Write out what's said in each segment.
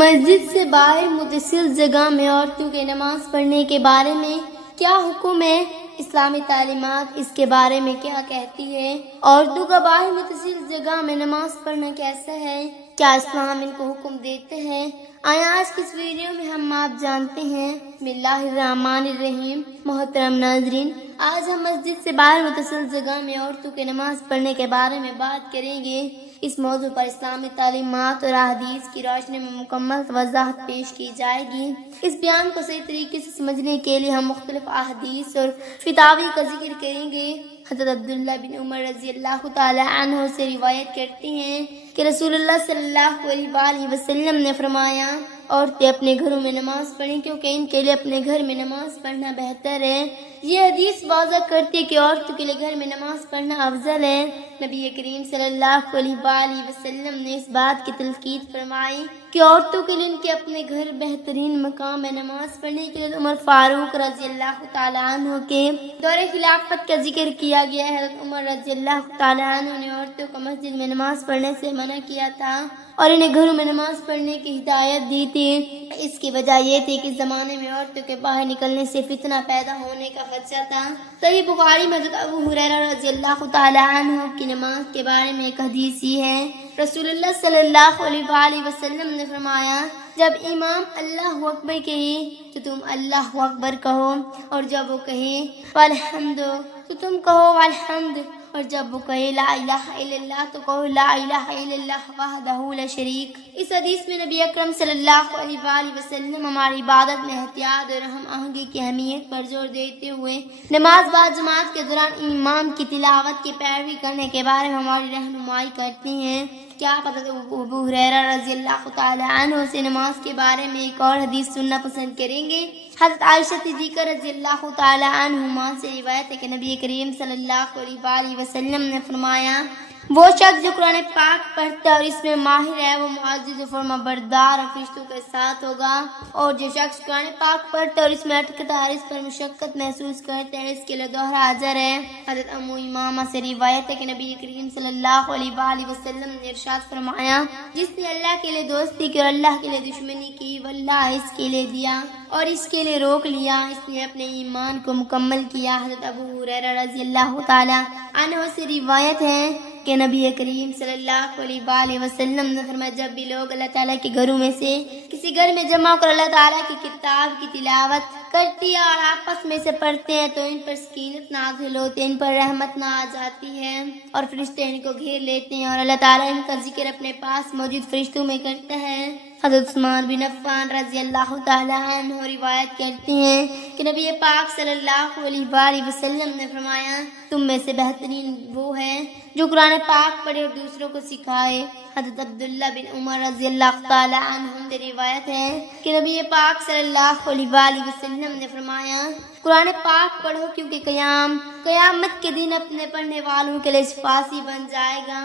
مسجد سے باہر متصل جگہ میں عورتوں کے نماز پڑھنے کے بارے میں کیا حکم ہے؟ اسلامی تعلیمات اس کے بارے میں کیا کہتی ہے؟ عورتوں کا باہر متصل جگہ میں نماز پڑھنا کیسا ہے؟ کیا اسلام ان کو حکم دیتے ہیں؟ آج کی اس ویڈیو میں ہم آپ جانتے ہیں۔ بسم اللہ الرحمن الرحیم۔ محترم ناظرین، آج ہم مسجد سے باہر متصل جگہ میں عورتوں کے نماز پڑھنے کے بارے میں بات کریں گے۔ اس موضوع پر اسلامی تعلیمات اور احادیث کی روشنی میں مکمل وضاحت پیش کی جائے گی۔ اس بیان کو صحیح طریقے سے سمجھنے کے لیے ہم مختلف احادیث اور فتاوی کا ذکر کریں گے۔ حضرت عبداللہ بن عمر رضی اللہ تعالی عنہ سے روایت کرتے ہیں کہ رسول اللہ صلی اللہ علیہ وآلہ وسلم نے فرمایا، عورتیں اپنے گھروں میں نماز پڑھیں کیونکہ ان کے لیے اپنے گھر میں نماز پڑھنا بہتر ہے۔ یہ حدیث واضح کرتی ہے کہ عورتوں کے لیے گھر میں نماز پڑھنا افضل ہے۔ نبی کریم صلی اللہ علیہ وآلہ وسلم نے اس بات کی تلقین فرمائی کہ عورتوں کے لیے ان کے اپنے گھر بہترین مقام ہے۔ نماز پڑھنے کے لیے عمر فاروق رضی اللہ تعالیٰ عنہ کے دور خلافت کا ذکر کیا گیا ہے۔ حضرت عمر رضی اللہ تعالیٰ عنہ نے عورتوں کو مسجد میں نماز پڑھنے سے منع کیا تھا اور انہیں گھروں میں نماز پڑھنے کی ہدایت دی تھی۔ اس کی وجہ یہ تھی کہ اس زمانے میں عورتوں کے باہر نکلنے سے فتنہ پیدا ہونے کا خدشہ تھا۔ صحیح بخاری میں حضرت ابو ہریرہ رضی اللہ تعالیٰ عنہ کی نماز کے بارے میں ایک حدیث یہ ہے، رسول اللہ صلی اللہ علیہ وآلہ وسلم نے فرمایا، جب امام اللہ اکبر کہے تو تم اللہ اکبر کہو، اور جب وہ کہے والحمد تو تم کہو والحمد، اور جب وہ کہے لا الہ الا اللہ تو کہو لا الہ الا اللہ وحدہ لا شریک۔ اس حدیث میں نبی اکرم صلی اللہ علیہ وآلہ وسلم ہماری عبادت میں احتیاط اور ہم آہنگی کی اہمیت پر زور دیتے ہوئے نماز با جماعت کے دوران امام کی تلاوت کی پیروی کرنے کے بارے میں ہماری رہنمائی کرتے ہیں۔ کیا آپ حضرت ابو ہریرہ رضی اللہ تعالی عنہ سے نماز کے بارے میں ایک اور حدیث سننا پسند کریں گے؟ حضرت عائشہ صدیقہ رضی اللہ تعالی عنہما سے روایت ہے کہ نبی کریم صلی اللہ علیہ وآلہ وسلم نے فرمایا، وہ شخص جو قرآن پاک پڑھتا ہے اور اس میں ماہر ہے وہ معزز و فرما بردار اور فرشتوں کے ساتھ ہوگا، اور جو شخص قرآن پاک پڑھتا ہے اور اس میں اٹکتا ہے، اس پر مشقت محسوس کرتا ہے، اس کے لیے دوہرا اجر ہے۔ حضرت ام امامہ سے روایت ہے کہ نبی کریم صلی اللہ علیہ وآلہ وسلم نے ارشاد فرمایا، جس نے اللہ کے لیے دوستی کی اور اللہ کے لیے دشمنی کی، واللہ اس کے لیے دیا اور اس کے لیے روک لیا، اس نے اپنے ایمان کو مکمل کیا۔ حضرت ابو ہریرہ رضی اللہ تعالی عنہ سے روایت ہے کہ نبی کریم صلی اللہ علیہ وآلہ وسلم نے فرمایا، جب بھی لوگ اللہ تعالیٰ کے گھروں میں سے کسی گھر میں جمع ہو کر اللہ تعالیٰ کی کتاب کی تلاوت کرتی ہے اور آپس میں سے پڑھتے ہیں تو ان پر سکینت نازل ہوتی ہے، ان پر رحمت نہ جاتی ہے اور فرشتے ان کو گھیر لیتے ہیں اور اللہ تعالیٰ ان کا ذکر اپنے پاس موجود فرشتوں میں کرتا ہے۔ حضرت عثمان بن عفان رضی اللہ تعالیٰ عنہ روایت کرتے ہیں کہ نبی پاک صلی اللہ علیہ وآلہ وسلم نے فرمایا، تم میں سے بہترین وہ ہے جو قرآن پاک پڑھے اور دوسروں کو سکھائے۔ حضرت عبداللہ بن عمر رضی اللہ تعالیٰ عنہ سے روایت ہے کہ نبی پاک صلی اللہ علیہ وآلہ وسلم نے فرمایا، قرآن پاک پڑھو کیونکہ قیامت کے دن اپنے پڑھنے والوں کے لیے شفاعی بن جائے گا۔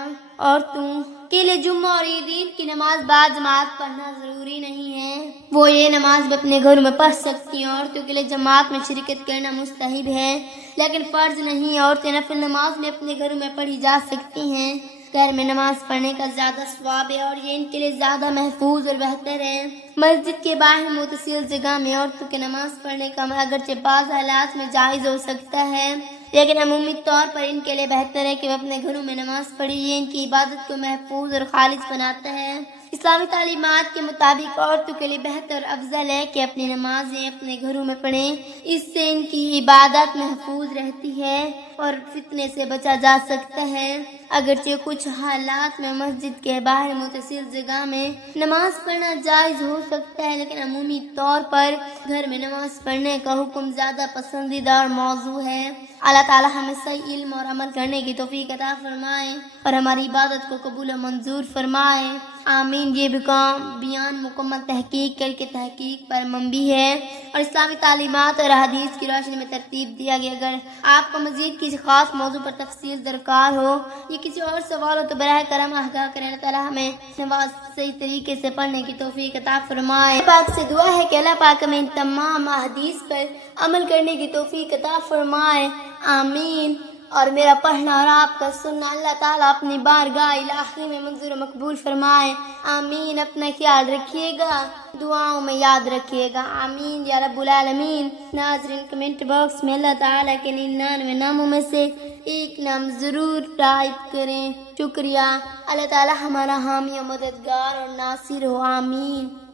اور تم کے لیے جمعہ اور عید کی نماز با جماعت پڑھنا ضروری نہیں ہے، وہ یہ نماز بھی اپنے گھروں میں پڑھ سکتی ہیں۔ عورتوں کے لیے جماعت میں شرکت کرنا مستحب ہے لیکن فرض نہیں۔ عورتیں نفل نماز میں اپنے گھروں میں پڑھی جا سکتی ہیں۔ گھر میں نماز پڑھنے کا زیادہ ثواب ہے اور یہ ان کے لیے زیادہ محفوظ اور بہتر ہے۔ مسجد کے باہر متصل جگہ میں عورتوں کے نماز پڑھنے کا اگرچہ بعض حالات میں جائز ہو سکتا ہے لیکن عمومی طور پر ان کے لیے بہتر ہے کہ وہ اپنے گھروں میں نماز پڑھیں، یہ ان کی عبادت کو محفوظ اور خالص بناتا ہے۔ اسلامی تعلیمات کے مطابق عورتوں کے لیے بہتر افضل ہے کہ اپنی نمازیں اپنے گھروں میں پڑھیں، اس سے ان کی عبادت محفوظ رہتی ہے اور فتنے سے بچا جا سکتا ہے۔ اگرچہ کچھ حالات میں مسجد کے باہر متصل جگہ میں نماز پڑھنا جائز ہو سکتا ہے لیکن عمومی طور پر گھر میں نماز پڑھنے کا حکم زیادہ پسندیدہ اور موضوع ہے۔ اللہ تعالیٰ ہمیں صحیح علم اور عمل کرنے کی توفیق عطا فرمائے اور ہماری عبادت کو قبول و منظور فرمائے، آمین۔ یہ بیان مکمل تحقیق کر کے تحقیق پر مبنی ہے اور اسلامی تعلیمات اور حدیث کی روشنی میں ترتیب دیا گیا۔ اگر آپ کو مزید کسی خاص موضوع پر تفصیل درکار ہو یا کسی اور سوال ہو تو براہ کرم آگاہ کریں۔ اللہ تعالیٰ ہمیں نماز صحیح طریقے سے پڑھنے کی توفیق عطا فرمائے۔ اللہ پاک سے دعا ہے کہ اللہ پاک ہمیں ان تمام احادیث پر عمل کرنے کی توفیق عطا فرمائے، آمین۔ اور میرا پڑھنا اور آپ کا سننا اللہ تعالیٰ اپنی بارگاہ الہی میں منظور و مقبول فرمائے. آمین. اپنا خیال رکھیے گا, دعاؤں میں یاد رکھیے گا. آمین یا رب العالمین. ناظرین کمنٹ باکس میں اللہ تعالیٰ کے 99 ناموں میں سے ایک نام ضرور ٹائپ کریں. شکریہ. اللہ تعالیٰ ہمارا حامی و مددگار اور ناصر ہو. آمین.